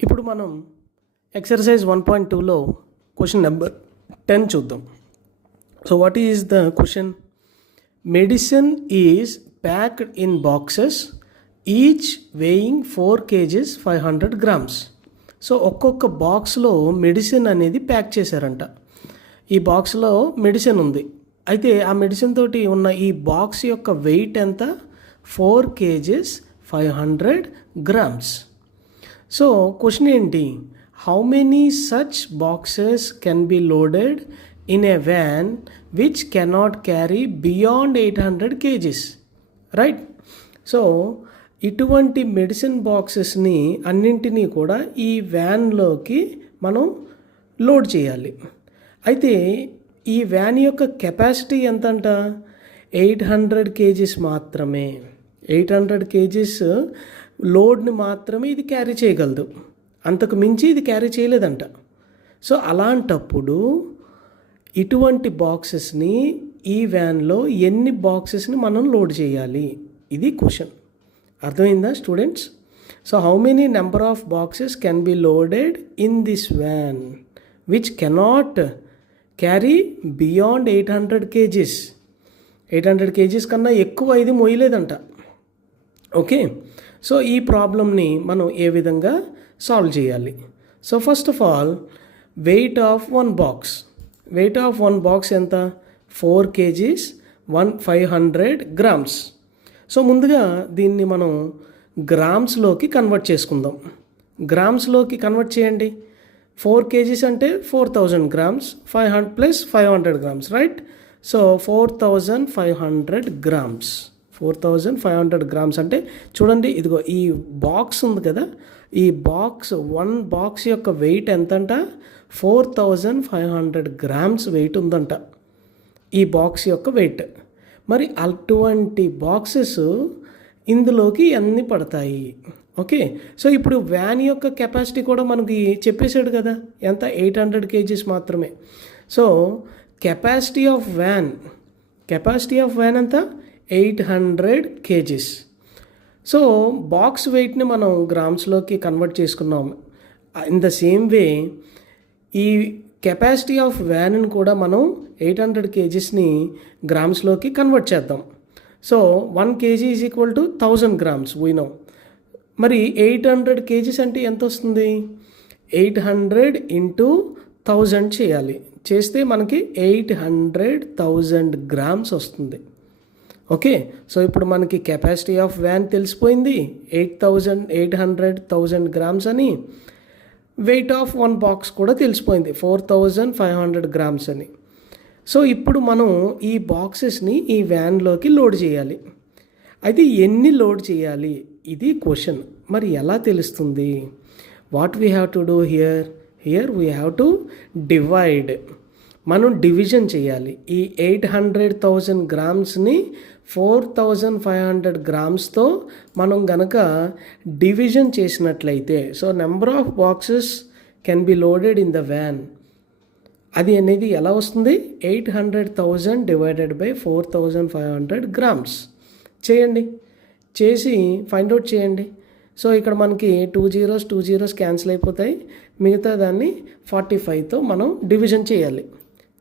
ఇప్పుడు మనం exercise 1.2లో question number 10 చూద్దాం. So what is the question? Medicine is packed in boxes each weighing 4 kgs 500 grams. So ఒక్కొక్క బాక్స్లో medicine అనేది pack చేశారంట. ఈ బాక్స్లో మెడిసిన్ ఉంది. అయితే ఆ మెడిసిన్ తోటి ఉన్న ఈ బాక్స్ యొక్క వెయిట్ ఎంత? 4 kgs 500 grams. సో క్వశ్చన్ ఏంటి? How many such boxes can be loaded in a van which cannot carry beyond 800 kgs, right? So ఇటువంటి మెడిసిన్ బాక్సెస్ని అన్నింటినీ కూడా ఈ వ్యాన్లోకి మనం లోడ్ చేయాలి. అయితే ఈ వ్యాన్ యొక్క కెపాసిటీ ఎంతంట? 800 kgs మాత్రమే. 800 kgs లోడ్ని మాత్రమే ఇది క్యారీ చేయగలదు. అంతకు మించి ఇది క్యారీ చేయలేదంట. సో అలాంటప్పుడు ఇటువంటి బాక్సెస్ని ఈ వ్యాన్లో ఎన్ని బాక్సెస్ని మనం లోడ్ చేయాలి? ఇది క్వశ్చన్. అర్థమైందా students? So how many number of boxes can be loaded in this van which cannot carry beyond 800 kgs. 800 kgs కన్నా ఎక్కువ ఇది మోయలేదంట. ఓకే, సో ఈ ప్రాబ్లమ్ని మనం ఏ విధంగా సాల్వ్ చేయాలి? So first of all weight of one box. Weight of one box ఎంత? 4 kgs 500 grams. So ముందుగా దీన్ని మనం గ్రామ్స్లోకి కన్వర్ట్ చేసుకుందాం. గ్రామ్స్లోకి కన్వర్ట్ చేయండి. 4 kgs అంటే 4000 grams, 500 plus 500 grams, right? So 4500 grams. 4500 grams అంటే చూడండి, ఇదిగో ఈ బాక్స్ ఉంది కదా, ఈ బాక్స్ వన్ బాక్స్ యొక్క వెయిట్ ఎంతంట? 4500 grams వెయిట్ ఉందంట ఈ బాక్స్ యొక్క వెయిట్. మరి అటువంటి బాక్సెస్ ఇందులోకి ఎన్ని పడతాయి? ఓకే, సో ఇప్పుడు వ్యాన్ యొక్క కెపాసిటీ కూడా మనకి చెప్పేశాడు కదా, ఎంత? 800 kgs మాత్రమే. సో కెపాసిటీ ఆఫ్ వ్యాన్ ఎంత? 800 kgs. సో బాక్స్ వెయిట్ని మనం గ్రామ్స్లోకి కన్వర్ట్ చేసుకున్నాం. ఇన్ ద సేమ్ వే ఈ కెపాసిటీ ఆఫ్ వ్యాన్ని కూడా మనం 800 kgsని గ్రామ్స్లోకి కన్వర్ట్ చేద్దాం. So 1 kg is equal to 1000 grams we know. మరి 800 kgs అంటే ఎంత వస్తుంది? 800 ఇంటూ 1000 చేయాలి. చేస్తే మనకి 800,000 grams వస్తుంది. ఓకే, సో ఇప్పుడు మనకి కెపాసిటీ ఆఫ్ వ్యాన్ తెలిసిపోయింది 800,000 grams అని. వెయిట్ ఆఫ్ వన్ బాక్స్ కూడా తెలిసిపోయింది 4500 grams అని. సో ఇప్పుడు మనం ఈ బాక్సెస్ని ఈ వ్యాన్లోకి లోడ్ చేయాలి. అయితే ఎన్ని లోడ్ చేయాలి? ఇది క్వశ్చన్. మరి ఎలా తెలుస్తుంది? What we have to do here we have to divide. మనం డివిజన్ చేయాలి. ఈ 800,000 grams-ని 4500 grams-తో మనం గనక డివిజన్ చేసినట్లయితే, so number of boxes can be loaded in the van, అది అనేది ఎలా వస్తుంది? 800,000 డివైడెడ్ బై 4500 grams. చేయండి, చేసి ఫైండ్ అవుట్ చేయండి. సో ఇక్కడ మనకి 2 zeros క్యాన్సిల్ అయిపోతాయి. మిగతా దాన్ని 45తో మనం డివిజన్ చేయాలి.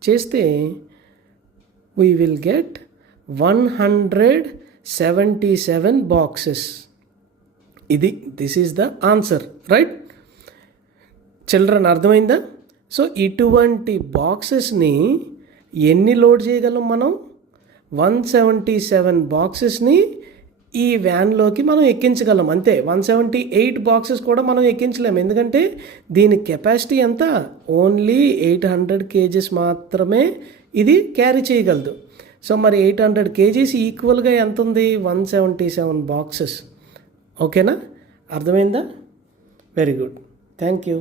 చేస్తే we will get 177 boxes. This is the answer, right children? అర్థమైందా? సో ఇటువంటి బాక్సెస్ని ఎన్ని లోడ్ చేయగలం మనం? 177 బాక్సెస్ని ఈ వ్యాన్లోకి మనం ఎక్కించగలం అంతే. 178 బాక్సెస్ కూడా మనం ఎక్కించలేము, ఎందుకంటే దీని కెపాసిటీ ఎంత? ఓన్లీ 800 kgs మాత్రమే ఇది క్యారీ చేయగలదు. సో మరి 800 kgs ఈక్వల్గా ఎంత ఉంది? 177 బాక్సెస్. ఓకేనా? అర్థమైందా? Very good, thank you.